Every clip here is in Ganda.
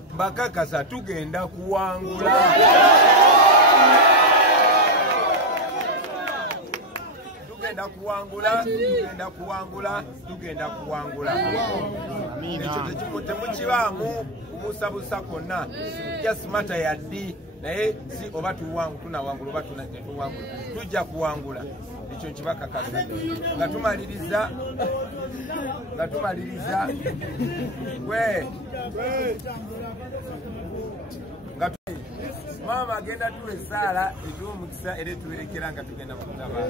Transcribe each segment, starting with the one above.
Bakakasa tugenda kuwangula. Tugenda kuwangula. Ekyo temukibaamu kumusabusa konna. Just matter ya ddi naye si oba tunawangula oba tetuwangula. Tujja kuwangula. Ekyo nkibakakasa. Nga tumaliriza we mama agenda tuwe sala etuwa mukisa ere tuwerekera nga tugenda mu kutabaala.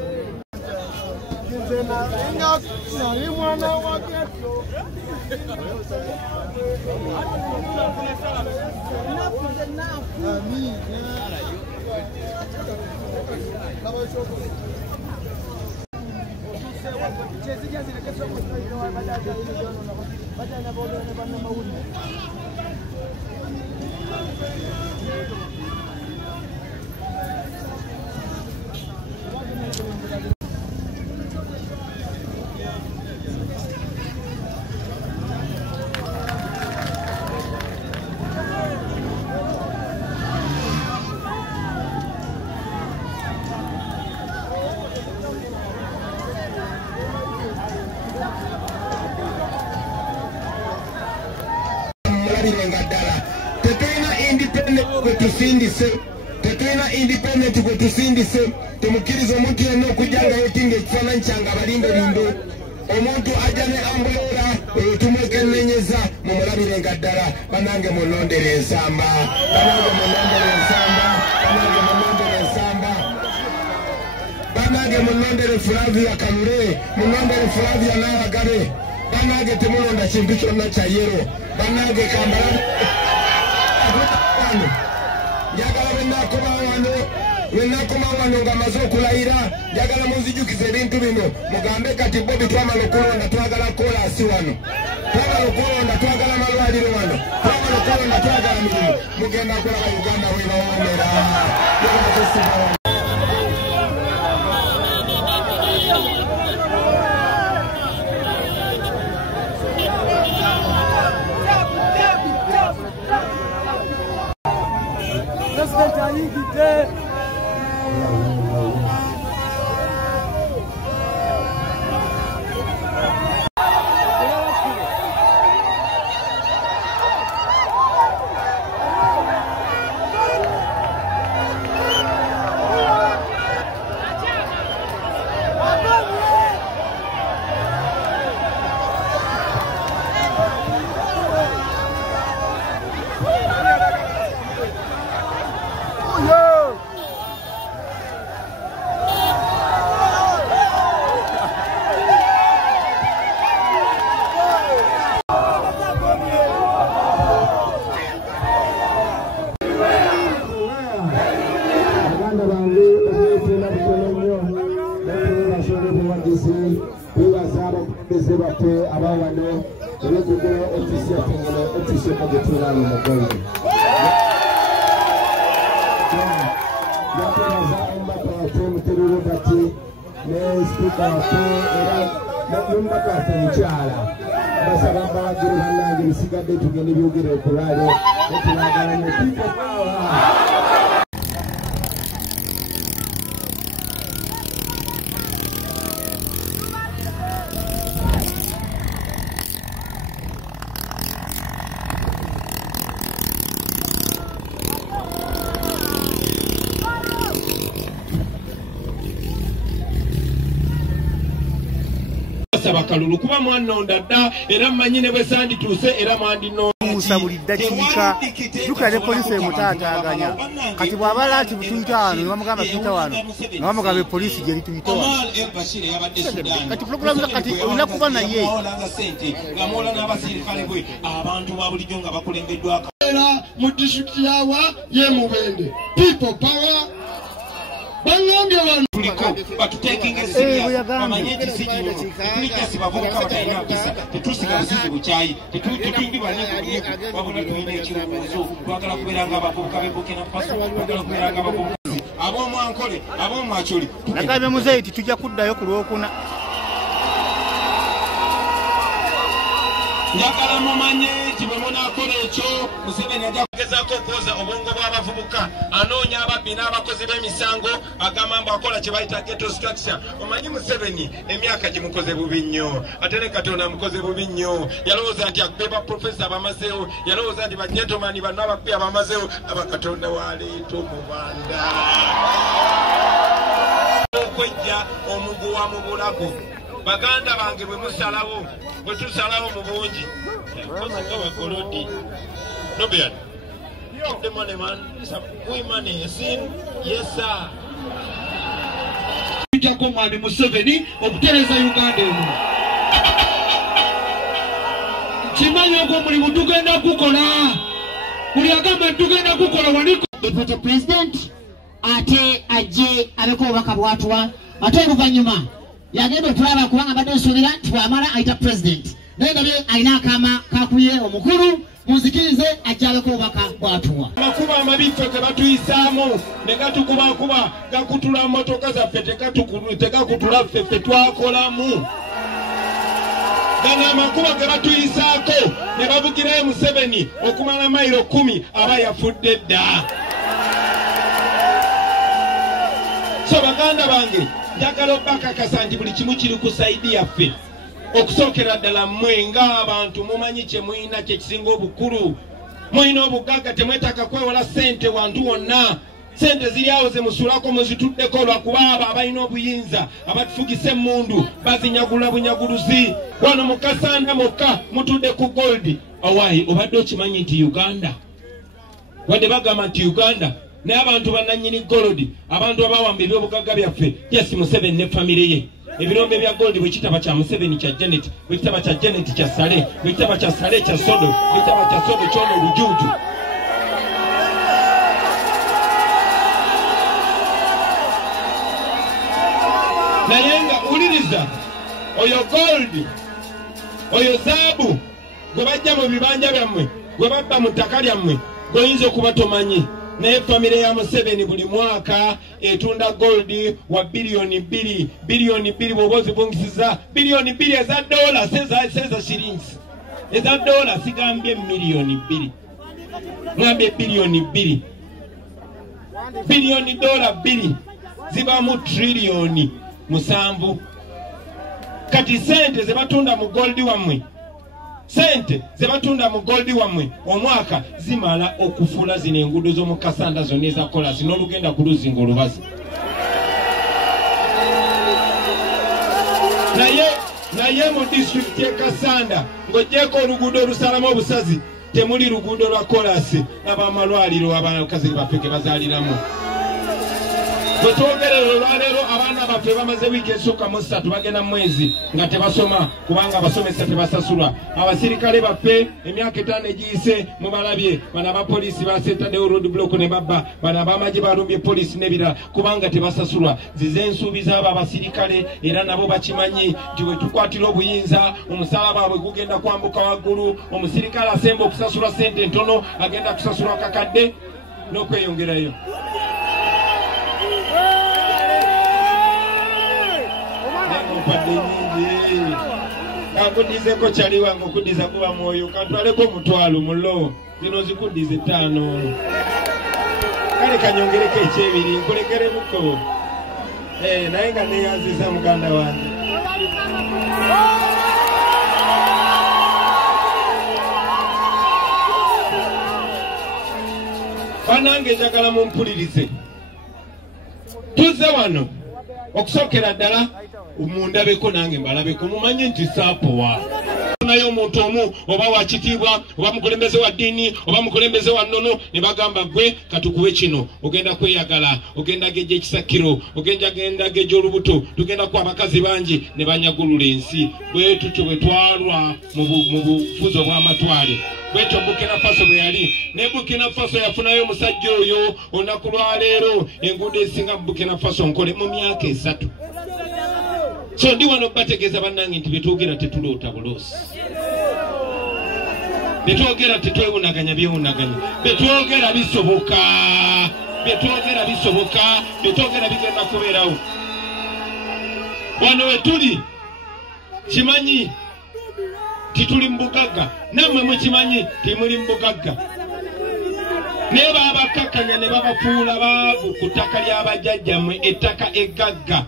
Tetuna independent kwetusindise tumukiriza omuntu yenna okujjanga yetinga ekifaananyi kyange abalindolindo omuntu ajja ne ambulera oyo tumwekennenyeza mumulabire nga ddala banange munondere ensamba banange munondere Flavia Kalure munondere Flavia Nabagabe banange temulonda kintu kyonna kya yero banange kambala njagala wenakoma wano nga maze okulayira njagala munzijukiza ebintu bino mugambe kati Bobi twamala okulonda twagala kolasi wano twagala okulonda twagala malwaliro wano twagala okulonda twagala mirimu mugenda kulaba Uganda webawomera Bakalulu kuba mwanonda dda era mmanyine bwe sandituuse era mwandino musa buli ddakiika jukira ne polisi emutaataaganya kati bw'abala ati tuyita wano nebamugamba tuyita wano nebamugamba polisi gye lituyita wano kati pulogulamu kati olina kuba naye abantu ba bulijjo nga bakulembeddwa mu disitulikiti yawa y'Emubende people power bangambye abantu tuliko batutekinga serious bamanye ekisiki tulijja sibavubuka batalina mpisa tetusiga busizi bukyayi tetuyingibwa ne wabula tulina ekibuuzo twagala kubeera nga abavubuka b'e Burkina Faso twagala kubeera nga abavubuka ab'omwankole ab'omwacholi nagambye muzeeyi tujja kuddayo ku Lwokuna njagala mumanye nti bwe munaakola ekyo Museveni ajja kugezaako okwoza obwongo bw'abavubuka anoonya ababbi n'abakozi b'emisango agamba mbu akola kye bayita ghetto structure. Omanyi Museveni emyaka gimukoze bubi nnyo ate ne Katonda amukoze bubi nnyo. Yalowooza nti akube baprofesa abamazeewo, yalowooza nti bagentleman banna abakube abamazeewo, abakatonda waleeta omubanda okwejja omuguwa mu bulago. Baganda bange bwe musalawo bwe tusalawo mu bungi kozinga bakolodi Nubian the money man some money sin yes sir Jako mwami Museveni okutereza Uganda eno kimanyi ogwo mulimu tugenda kukola buli agamba tugenda kukola waniko Deputy President ate ajje abeko obubaka bwatuwa ate oluvannyuma yagenda otulaba kubanga badde nsuubira nti bwamala ayita President naye ndabye alina akama kakuye omukulu muzikirize ajje abeko obubaka bwatuwa amakuba amabife ge batuyisaamu ne gatukubakuba gakutula mmotoka zaffe tegakutula ffe twakolamu gana amakuba ge batuyisaako ne babugirayo Museveni okumala mayiro 10 aba yafudde dda. So baganda bange njagala obakakasa nti buli kimu kiri kusaidi yaffe okusookera ddala mmwe ng'abantu mumanyi kye muyina kye kisinga obukulu. Muyina obugagga temwetaka kwewola ssente wantu wonna. Ssente ziri awo ze musulako muzituddeko lwakuba abo abalina obuyinza abatufugisa emmundu bazinyagula bunyaguluzi. Wano mu Kasanda mokka mutudde ku gold. Owaayi obadde okimanyi nti Uganda wadde bagamba nti Uganda naye abantu bannannyini golodi abantu abawamba ebyobugagga byaffe yes Museveni ne famire ye. Ebirombe bya gold bwe kitaba kya Museveni kya Janet, bwe kitaba kya Janet kya Sale, bwe kitaba kya Sale kya Sodo, bwe kitaba kya Sodo kyono Lujuju. Naye nga uliriza oyo gold oyo zaabu gwe bajja mu bibanja byammwe gwe babba mu ttaka lyammwe goyinza okuba tomanyi. Naye famire ya Museveni buli mwaka etunda gold wa bilioni 2 bwobozi bungisiza bilioni 2 eza dola seza shillings eza dola sigambye milioni 2 ngambye bilioni 2 bilioni dola 2 ziba mu trilioni 7. Kati sente ze batunda mu gold wamwe sente ze batunda mu gold wamwe omwaka zimala okufula zino enguudo z'omu Kasanda zonna ezakola n'olugenda ku Luzinga olubazi. naye mu district y'e Kasanda ng'oggyeko oluguudo olusalamu obusazi temuli luguudo lwa kolasi n'abamalwaliro abakazi baffe ge bazaaliramu. Bwe twogerera olwaleero abaana baffe bamaze wiiki esukka mu 3 bagenda mu mwezi nga tebasoma kubanga abasomesa tebasasulwa. Abasirikale baffe emyaka 5 egiyise mubalabye bano abapoliisi baseetaddewo road block ne babba bano abamagye balumbye poliisi n'ebirala kubanga tebasasulwa. Zize ensuubi z'abo abasirikale era nabo bakimanyi nti bwe tukwatira obuyinza omusaala baabwe gugenda kwambuka waggulu. Omusirikale asemba okusasulwa ssente ntono agenda kusasulwa kakadde n'okweyongerayo. Kakudizeko kyali wange okudiza kuba mwoyo katwaleko mutwalo mulo zino zikudize 5 kale kanyongereko ekyebiri nkulekere buko naye nga neyanziza muganda wange. Banange njagala mumpulirize tuzze wano okusookera ddala mundabeko nange mbalabeko mumanye nti saapowa naye omuntu omu oba wakitiibwa oba mukulembeze wa ddiini oba mukulembeze wa nnono ne bagamba gwe katukuwe kino ogenda kweyagala ogenda gejja ekisakiro ogenda gejja olubuto tugenda ku abakazi bangi ne banyagulula ensi. Bwe tutyo bwe twalwa mu bufuzi obw'amatwale bwetyo Burkina Faso bwe yali ne Burkina Faso yafunayo omusajja oyo olunaku lwaleero enguudo ezisinga mu Burkina Faso nkole mu myaka 3. So ndi wano bategeeza bannange nti betwogera tetuloota buloosi, betwogera tetwewunaganya byewunaganya, betwogera bisoboka, betwogera bigenda kubeerawo. Wano we tuli kimanyi tituli mbugagga namwe mukimanyi timuli mbugagga ne babakakanya ne babafuula baavu ku ttaka ly'abajjajjammwe ettaka eggagga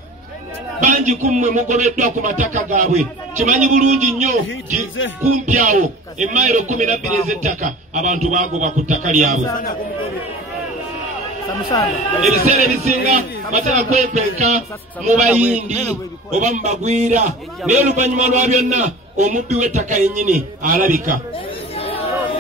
bangi kummwe mugobeddwa ku mataka gaabwe kimanyi bulungi nnyo kumpi awo emayiro 12 ez'ettaka abantu baagoba ku ttaka lyabwe ebiseera ebisinga batera kwekwenka mu bayindi oba mu bagwira naye oluvannyuma lwa byonna omubbi w'ettaka yennyini alabika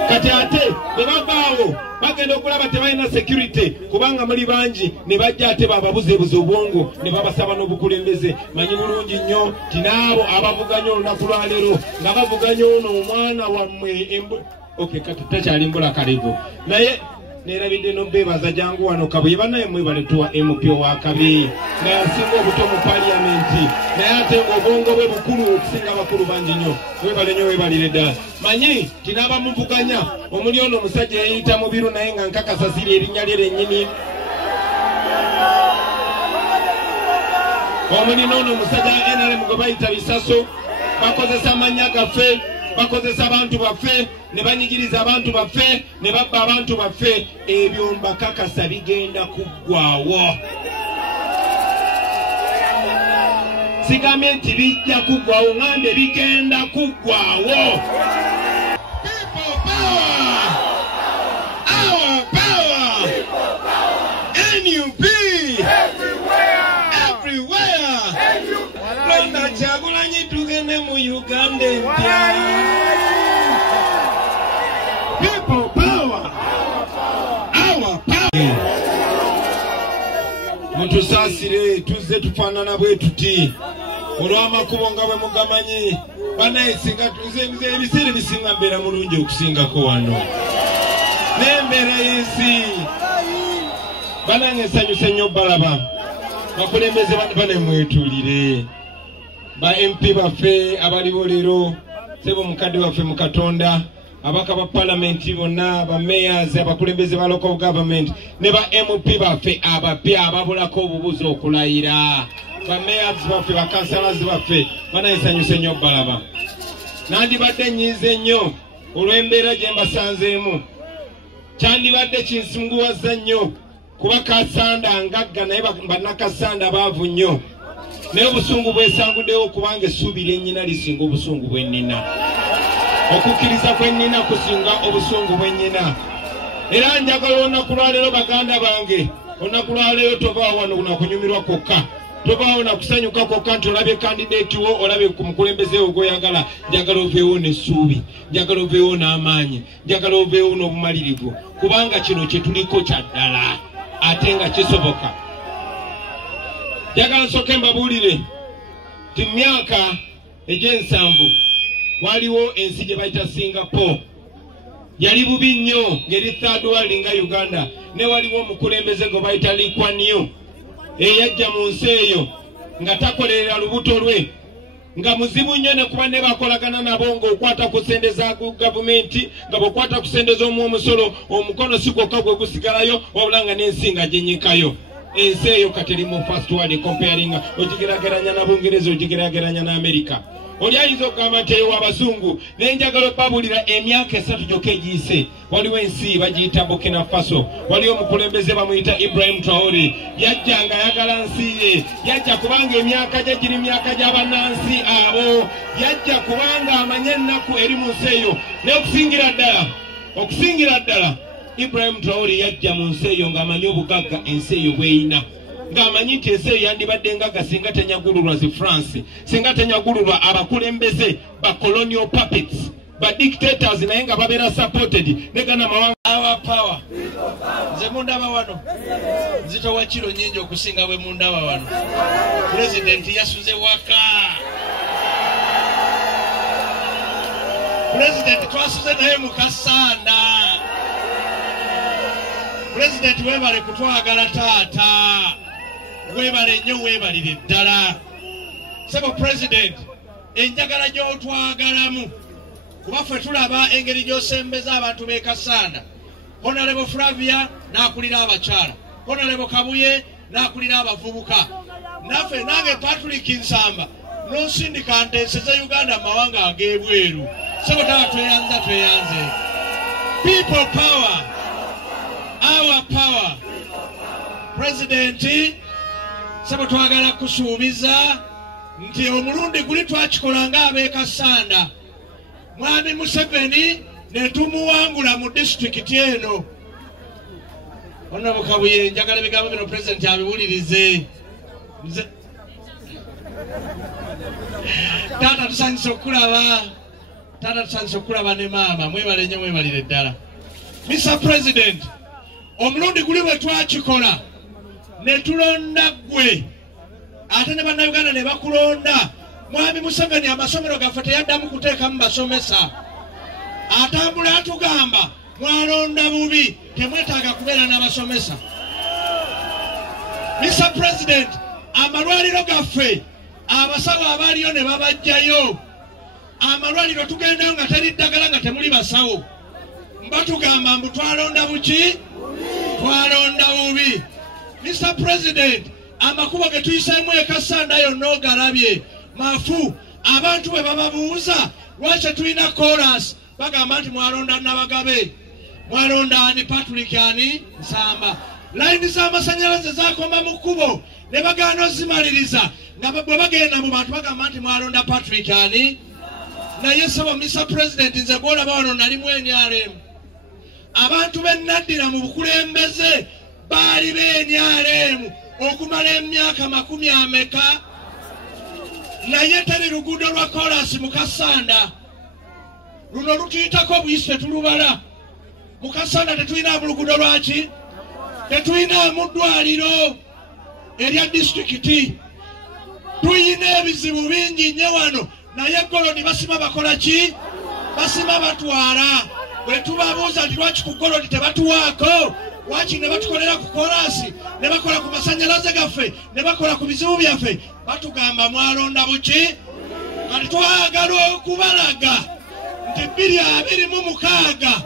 kati ate bwe bavaawo bagenda okulaba tebalina security kubanga muli bangi ne bajja ate bababuzebuza obwongo ne babasaba n'obukulembeze manyi bulungi nnyo tinaabo abavuganya olunaku lwaleero nga bavuganya ono omwana wammwe kati takyali mbulakalivu naye nerabidde n'obeebaza jangu wano kabuye banaye mwebaletuwa MP wa Kabi nga yasinga obuto mu paliamenti naye ate ng'obwongo bwe bukulu okusinga abakulu bangi nnyo webale nnyo webalire ddala manyi tinaabamuvuganya omuli ono omusajja yayita mu biru naye nga nkakasa siri erinnya lye lyennyini omuli n'ono omusajja NRM gwe bayita Bisaso bakozesa amannya gaffe bakozesa abantu baffe ne banyigiriza abantu baffe ne babba abantu baffe ebyo mbakakasa bigenda kuggwaawo sigambye nti bijja kuggwaawo ngambe bigenda kuggwaawo People power! Our power! NUP! Everywhere! Londa Kyagulanyi tugende mu Uganda empya. People power! Our power! Mutusaasire tuzze tufaanana bwe tuti olw'amakubo nga bwe mugamanyi banaye singa tuze ebiseera bisinga mbeera mulungi okusingako wano n'embeera y'ensi banange nsanyuse nnyo balaba bakulembeze bane mwetuulire ba MP baffe abaliwo leero sebo mukadde waffe mu Katonda abaka ba parliament bonna ba mayors abakulembeze ba local government ne ba MP baffe abapya ababulako obubuzi okulayira ba mayors baffe ba councillors baffe banayisanyuse nnyo balaba nandibadde nnyize nnyo olw'embeera gye mbasanzeemu kyandibadde kinsunguwaza nnyo kuba Kasanda ngagga naye bannakasanda baavu nnyo naye obusungu bwesanguddewo kubanga essuubi lyennyina lisinga obusungu bwennina okukkiriza kwennina kusinga obusungu bwennyina era njagala olunaku lwaleero baganda bange olunaku lwaleero tovaawo wano nakunyumirwa kokka tovaawo nakusanyuka kokka nti olabye kandidate wo olabye ku mukulembeze wo gw'oyagala njagala oveewo n'essuubi njagala oveewo n'amaanyi njagala oveewo n'obumalirivu kubanga kino kye tuliko kya ddala ate nga kisoboka njagala nsooke mbabuulire ti myaka egy'ensanvu waliwo ensi gye bayita Singapore yali bubi nnyo ngeri third world nga Uganda ne waliwo omukulembeze gwe bayita Lee Kuan Yew eyajja mu nsi eyo nga takolerera lubuto lwe nga muzibu nnyo ne kuba ne bakolagana nabo ng'okwata ku ssente za gavumenti nga bw'okwata ku ssente z'omu omusolo omukono si gwokka gwe gusigalayo wabula nga n'ensi nga gyenyikayo ensi eyo katerimu first world comparing ogigeraageranya na Bungereza ogigeraageranya na America oli ayinza okugamba nti eyo w'abazungu naye njagala obbabulira emyaka 3 gyokka egiyise waliwo ensi bagiyita Burkina Faso waliwo omukulembeze bamuyita Ibrahim Traore yajja nga ayagala nsi ye yajja kubanga emyaka gye giri myaka gy'abannansi abo yajja kubanga amanye ennaku eri mu nsi eyo naye okusingira ddala Ibrahim Traore yajja mu nsi eyo ng'amanyi obugagga ensi eyo bw'eyina ng'amanyi nti ensi eyo yandibadde ngaga singa tenyagululwa zi France singa tenyagululwa abakulembeze ba colonial puppets ba dictators naye nga babeera supported ne gana mawanga Our power nze mundaba wano nzitowa kiro nyingi okusinga bwe mundaba wano president yasuze waka president twasuze naye mu Kasanda president webale kutwagala taata webale nnyo webalire ddala sebo president enjagala gy'otwagalamu kuba ffe tulaba engeri gy'osembeza abantu b'e Kasanda Honorable Flavia n'akulira abakyala Honorable Kabuye n'akulira abavubuka naffe nange Patrick Nsamba n'osindika nteeseza Uganda mawanga ag'ebweru Sabotawa tweyanze. People power. Our power. President sabotwagala kusuubiza nti omulundi guli twakikolanga ab'Ekasanda. Mwami Museveni ne tumuwangula mu district eno. Ono Kabuye njagala bigambo bino president abiwulirize. Tata tusanyise okulaba ne maama mwebale nnyo mwebalire ddala. Mr. President, omulundi guli bwe twakikola ne tulonda ggwe ate ne bannayuganda ne bakulonda. Mwami Museveni amasomero gaffe teyaddamu kuteekamu basomesa. Atambula atugamba mwalonda bubi temwetaaga kubeera n'abasomesa. Mr. President, amalwaliro gaffe abasawo abaliyo ne babajjayo. Amalwaliro tugendayo nga teri ddagala nga temuli basawo. Mbatugamba mbu twalonda buki? Twalonda bubi. Mr. President, amakubo ge tuyiseemu Ekasanda yonna ogalabye. Mafu, abantu bwe bababuuza lwaki tulina chorus bagamba nti mwalonda Nabagabe, mwalonda ani Patrick ani Nsamba. Layini z'amasanyalaze zakoma mu kkubo ne bagaana ozimaliriza nga bwe bagenda mu bantu bagamba nti mwalonda Patrick ani. Naye saba Mr. President, nze bwolaba wano nalimu NRM. Abantu bennaddira mu bukulembeze baali b'NRM okumala emyaka 40. Naye teri luguudo lwa chorus mu Kasanda. Luno lutuyitako buyise tulubala. Mu Kasanda tetulina luguudo lwaki? Tetulina mu ddwaliro erya disitulikiti. Tuyina ebizibu bingi nnyo wano. Naye Golodi basima bakola ki? Basima batwala. Bwe tubabuuza nti lwaki ku Golodi tebatuwaako? Lwaki ne batukolera ku korasi, ne bakola ku masanyalaze gaffe, ne bakola ku bizibu byaffe, batugamba mwalonda buki? Kati twagala okubalaga nti 2026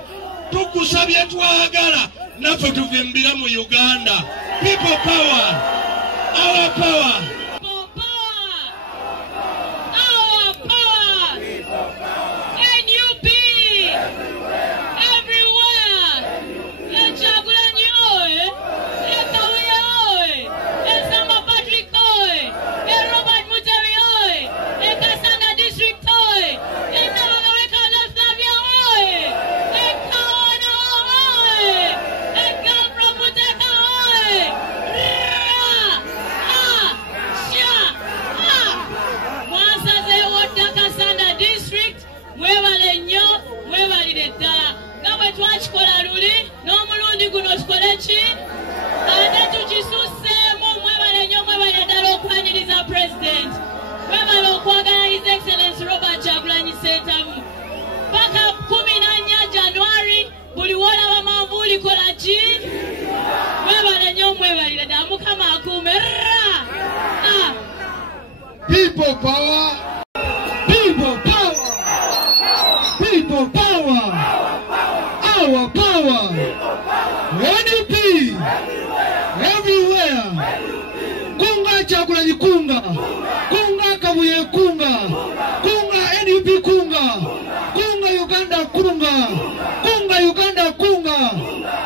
tukusabye twagala naffe tuvimbira mu Uganda. People power. Our power. People power. People power. People power. Our power. NUP. Everywhere. Kunga Kyagulanyi kunga. Kunga Kabuye kunga. Kunga NUP kunga. Kunga Uganda kunga. Kunga Uganda kunga.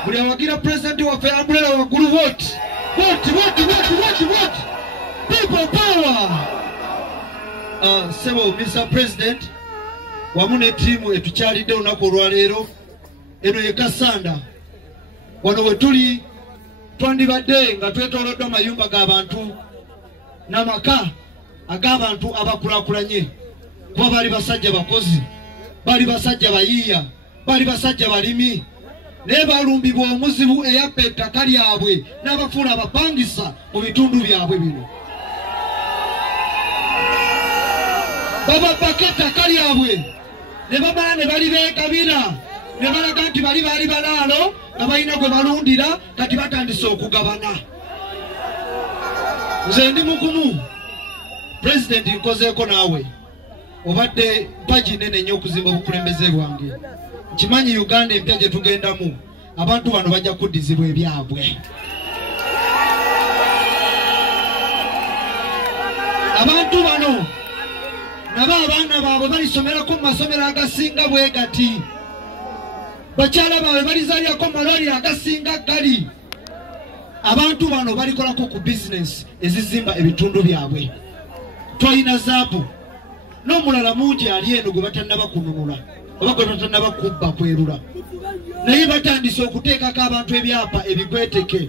Buli awagira president waffe umbrella waggulu vote. What? People power. Sebo Mr. President, wamu ne tiimu etukyalidde olunaku olwaleero eno ye Kasanda. Wano we tuli twandibadde nga twetooloddwa amayumba g'abantu n'amaka ag'abantu abakulaakulanye. Kuba baali basajja bakozi, baali basajja bayiiya, baali basajja balimi, naye balumbibwa omuzibu eyabba ettaka lyabwe n'abafuula abapangisa mu bitundu byabwe bino. Baba baketa kalyabwe ne bamala ne bali beekabira ne balaga nti bali balaalo nga balina gwe balundira kati batandise okugabana. Nze ndi mugumu President nkozeeko naawe obadde mpaji nene nnyo okuzimba obukulembeze bwange. Nkimanyi Uganda empya gye tugendamu abantu bano bajja kuddizibwa ebyabwe. Abantu bano nabo abaana baabwe balisomerako mu masomero agasinga bwe gati, bakyala baabwe balizaalirako mu malwaliro agasinga gali. Abantu bano balikolako ku bizinesi ezizimba ebitundu byabwe. Toyina zaabu n'omulala mungi ali eno gwe batannaba kununula oba gwe batannaba kubba kwerula, naye batandise okuteekako abantu ebyapa ebigweteke,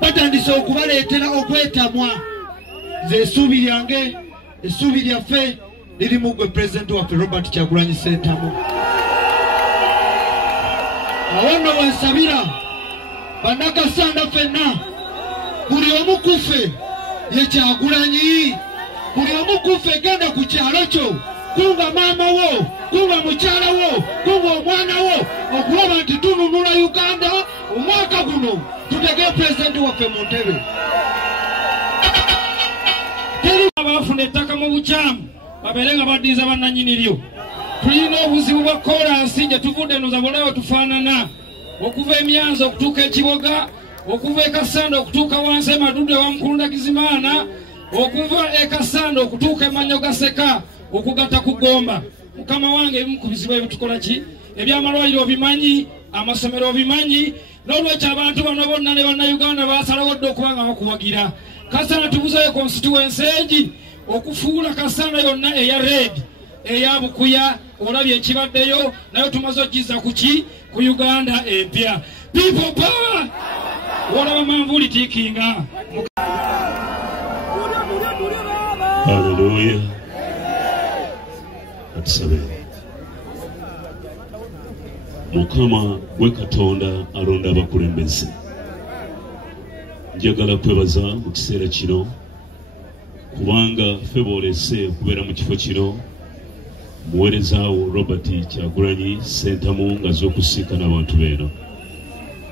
batandise okubaleetera okwetamwa. Nze essuubi lyange, essuubi lyaffe liri mu gwe pulezidenti waffe Robert Kyagulanyi Ssentamu. Awo nno wensabira bannakasanda ffenna, buli omu ku ffe ye Kyagulanyi, buli omu ku ffe genda ku kyalo kyo, kunga maama wo, kunga mukyala wo, kunga omwana wo, okulaba nti tununula Uganda omwaka guno tutegee pulezidenti waffe mu ntebe. Abafuna ettaka mu bukyamu babeere nga baddiza bannannyini lyo. Tulina obuzibu bwa kolansi gye tuvudde no zabonayo tufaanana, okuva emyanza okutuuka ekiboga, okuva e Kasanda okutuuka wansi e Madudde wa Mukulunda Kizimaana, okuva e Kasanda okutuuka e Manyogaseka okugatta ku Gomba. Mukama wange ebimu ku bizibu ebitukola ki? Ebyamalwaliro bimanyi, amasomero bimanyi, n'olwekyo abantu bano bonna ne bannayuganda baasalawo dde okuba nga bakuwagira. Kasanda tubuzeeyo constituency egi okufuula Kasanda yonna eya red, eya Bukuya, olabye ekibaddeyo nayo tumaze ogiza ku ki? Ku Uganda empya. People power! Olaba manvuuli tiikinga. Hallelujah. Atusabe. Mukama gwe Katonda alonda abakulembeze. Njagala kwebaza mu kiseera kino kubanga ffe boolese okubeera mu kifo kino. Muweerezaawo Robert Kyagulanyi Ssentamu ng'azze okusinkana abantu beeno.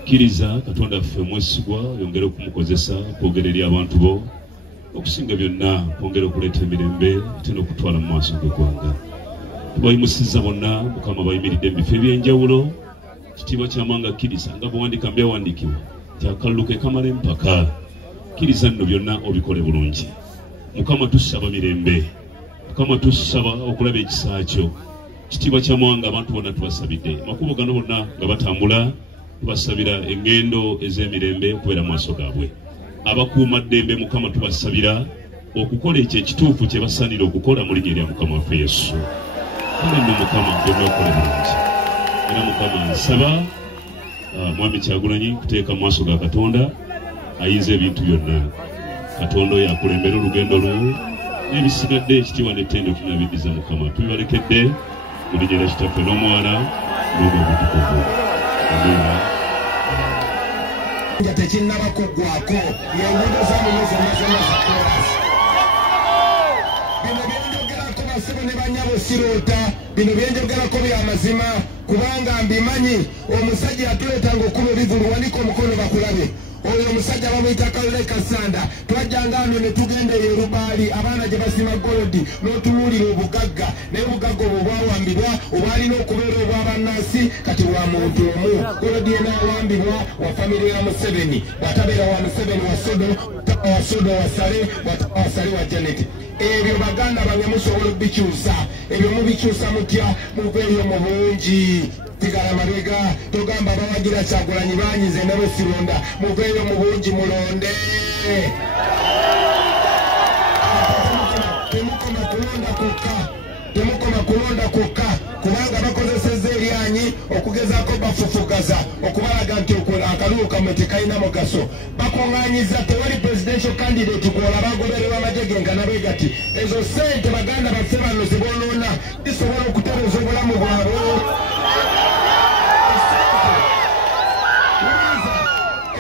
Kkiriza Katonda ffe mwesigwa yongere okumukozesa kwogera eri abantu bo, okusinga byonna kwongera okuleeta emirembe ate n'okutwala mu maaso g'eggwanga. Tubayimusizza bonna Mukama bayimiridde mu bifo eby'enjawulo. Kitiibwa ky'amanga kkiriza nga bw'awandika mu byawandiikibwa nti akalulu ke kamala empaka. Kkiriza nno byonna obikole bulungi. Mukama tusaba mirembe, Mukama tusaba okulaba ekisa kyo. Kitiibwa ky'amawanga abantu bonna tubasabidde, makubo gano bonna nga batambula tubasabira engendo ez'emirembe okubeera mu maaso gaabwe. Abakuuma ddembe Mukama tubasabira okukola ekyo ekituufu kye basaanira okukola mu linnya erya Mukama waffe Yesu. Kale nno Mukama byonna okole bulungi. Era Mukama nsaba Mwami Kyagulanyi kuteeka mu maaso ga Katonda ayinza ebintu byonna. Katonda oyo akulembera olugendo lwo, n'ebisigadde ekitiibwa n'ettendo tunabiddiza Mukama. Tubibalekedde mu linnya lya Kitaffe n'Omwana n'Omwoyo Omutukuvu. Amina. Nga tekinnaba kuggwako y'enguudo z'amuno zonna zonna za kolansi. Bino byenjogerako basibo ne bannyabo siroota, bino byenjogerako bya mazima kubanga mbimanyi. Omusajja yatuleetanga okuba ebivulu, wandika omukono bakulabe. Oyo omusajja bamuyita Kalule Kasanda, twajjanga ano ne tugenda e Rubaali abaana gye basima golodi n'otuwulira obugagga, naye obugagga obwo bwawambibwa obwalina okubeera obw'abannansi kati bwa muntu omu. Golodi yena awambibwa wa famire ya Museveni, bw'atabeera wa Museveni wa Sodo, bw'ataba wa Sodo wa Sale, bw'ataba wa Sale wa Janet. Ebyo baganda bange musobola okubikyusa, ebyo mubikyusa mutya? Muveeyo mu bungi. Tigala mabega togamba bawagira Kyagulanyi banyize ne Besironda, muveeyo mu bungi mulonde. Temukoma kulonda kokka, temukoma kulonda kokka kubanga bakozesezza eryanyi okugezaako bafufugaza okubalaga nti akalulu kamwe tekalina mugaso. Bakuŋŋaanyiza tewali presidential candidate gw'olaba agobererwa amajege nga nabe gati. Ezo ssente baganda baffe bano ziboonoona zisobola okutereeza obulamu bwabwe.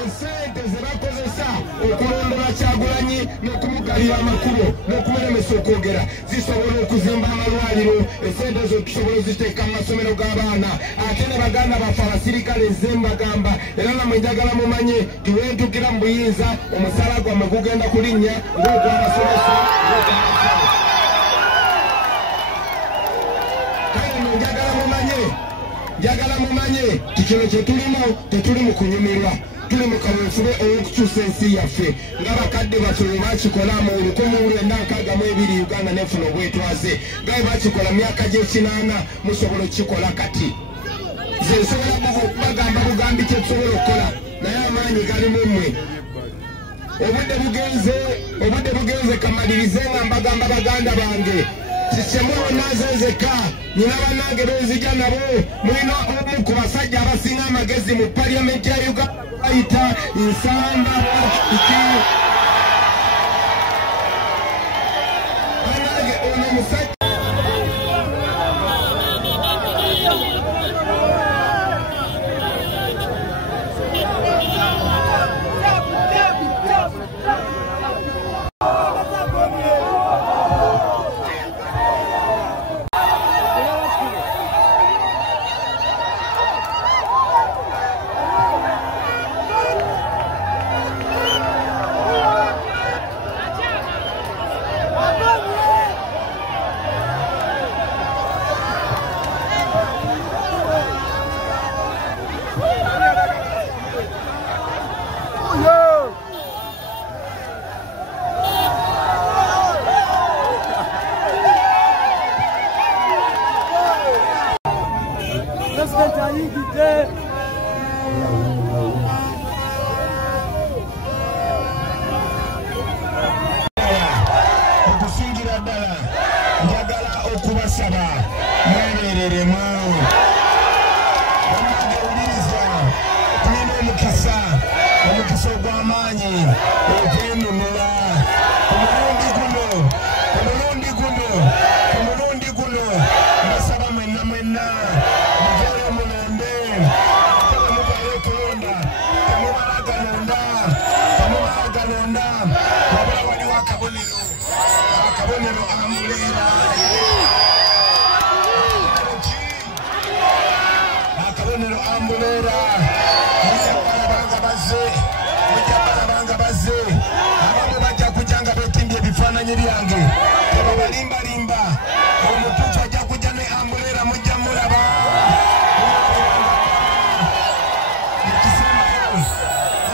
Esente ze bakozesa okulondola Kyagulanyi n'okumugalira amakubo n'okumulemesa okwogera zisobola okuzimba amalwaliro. Esente ezo tusobola oziteeka mu masomero g'abaana. Ate ne baganda baffe abasirikale nze mbagamba era namwe njagala mumanye nti wentukira mu buyinza omusaala gwammwe gugenda kulinnya ng'ogw'abasomesa. Kale nno njagala mumanye ti kino kye tulimu tetuli mu kunyumirwa. tuli mu kaweefube ow'okukyusa ensi yaffe ng'abakadde baffe bwe bakikola mu 1992 Uganda nefuna obwetwaze nga bwe bakikola myaka gy'ekinaana musobola okukikola kati nze nsobola bagamba bugambi kye tusobola okukola naye amaanyi gali mu mmwe obudde bugenze kamalirize nga mbagamba baganda bange kikyemulwo nazenzeka nyina bannange benzija nabo mulina omu ku basajja abasinga amagezi mu paliyamenti ya Uganda bayita nsamba bannange ono musajja okusingira ddala njagala okubasaba mwereereremu omugewuliriza tulina omukisa ogw'amaanyi ogw'ennunula omulundi guno mbasaba mwenna muveeyo mulonde ate bwe okulonda temubala galonda wabula waliwo akabonero amuleera akabonero ambuleera mujja bazze abamu bajja kujja nga beetimbye ebifaananyi byange tebabalimbalimba omutuufu ajja kujja ne ambuleera mujja mulaba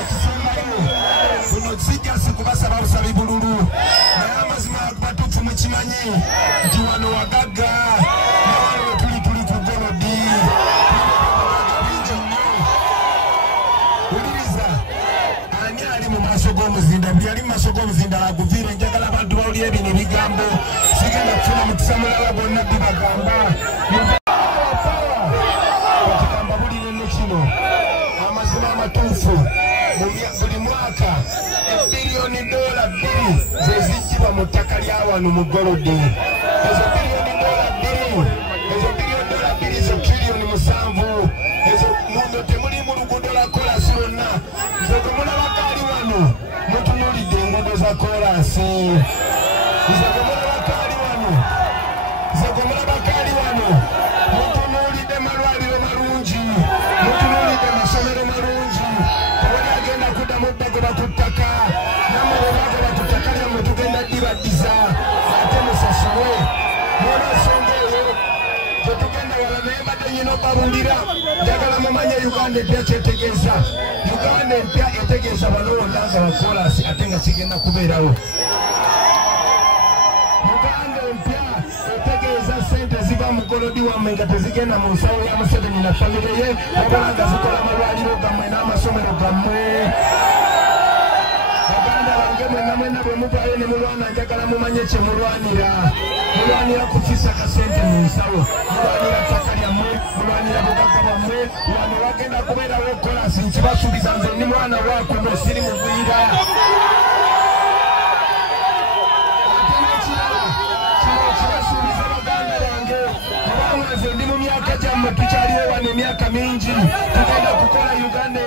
ekisembayo buno sijja sikubasaba busabi bululu naye amazima matuufu mukimanyi nti wano wagagga nawano we tuli ku golodi bingi nnyo uliriza ani ali mu maaso g'omuzinda buli ali mu maaso g'omuzinda aguviire njagala abantu bawulire bino ebigambo sigenda kufuna mukisa mulala bonna bibagamba bakigamba bulire nno kino amazima amatuufu buli mwaka $2 billion zezijjibwa mu ttaka lya wano mu golodi ezo $2 billion zo trillioni 7 ezo muno temuli mu luguudo lwa kolasi lwonna nze gwe mulabako ali wano mutunuulidde enguudo za kolasi nze gwe mulabako ali wano mutunuulidde malwaliro malungi mutunuulidde masomero malungi tewali agenda kuddamu ddagala ku ttaka nammwe bwe bagala ku ttaka lyammwe tugenda ddibaddiza ate musasule n'olwensonga eyo tetugenda wala naye mbadde nyina obbabulira njagala mumanye Uganda empya kyetegeeza Uganda empya etegeeza balowooza nga bakolasi ate nga kigenda kubeerawo Uganda empya etegeeza sente ziva mu golodi wammwe nga tezigenda mu nsawo ya Museveni na famire ye wabula nga zikola amalwaliro gammwe n'amasomero gammwe baganda bange mwenna bwe muvaayo ne mulwana njagala mumanye kye mulwanira kufiisa kasente mu nsawo mulwanira ttaka lyammwe mulwanira bugagga bwammwe wano wagenda kubeerawo kolasi nkibasuubiza nze ndi mwana wakuno siri mugwira ate nekirala kino kibasuubiza baganda bange kubanga nze ndi mu myaka gyammwe tukyaliwo wano emyaka mingi tugenda kukola Uganda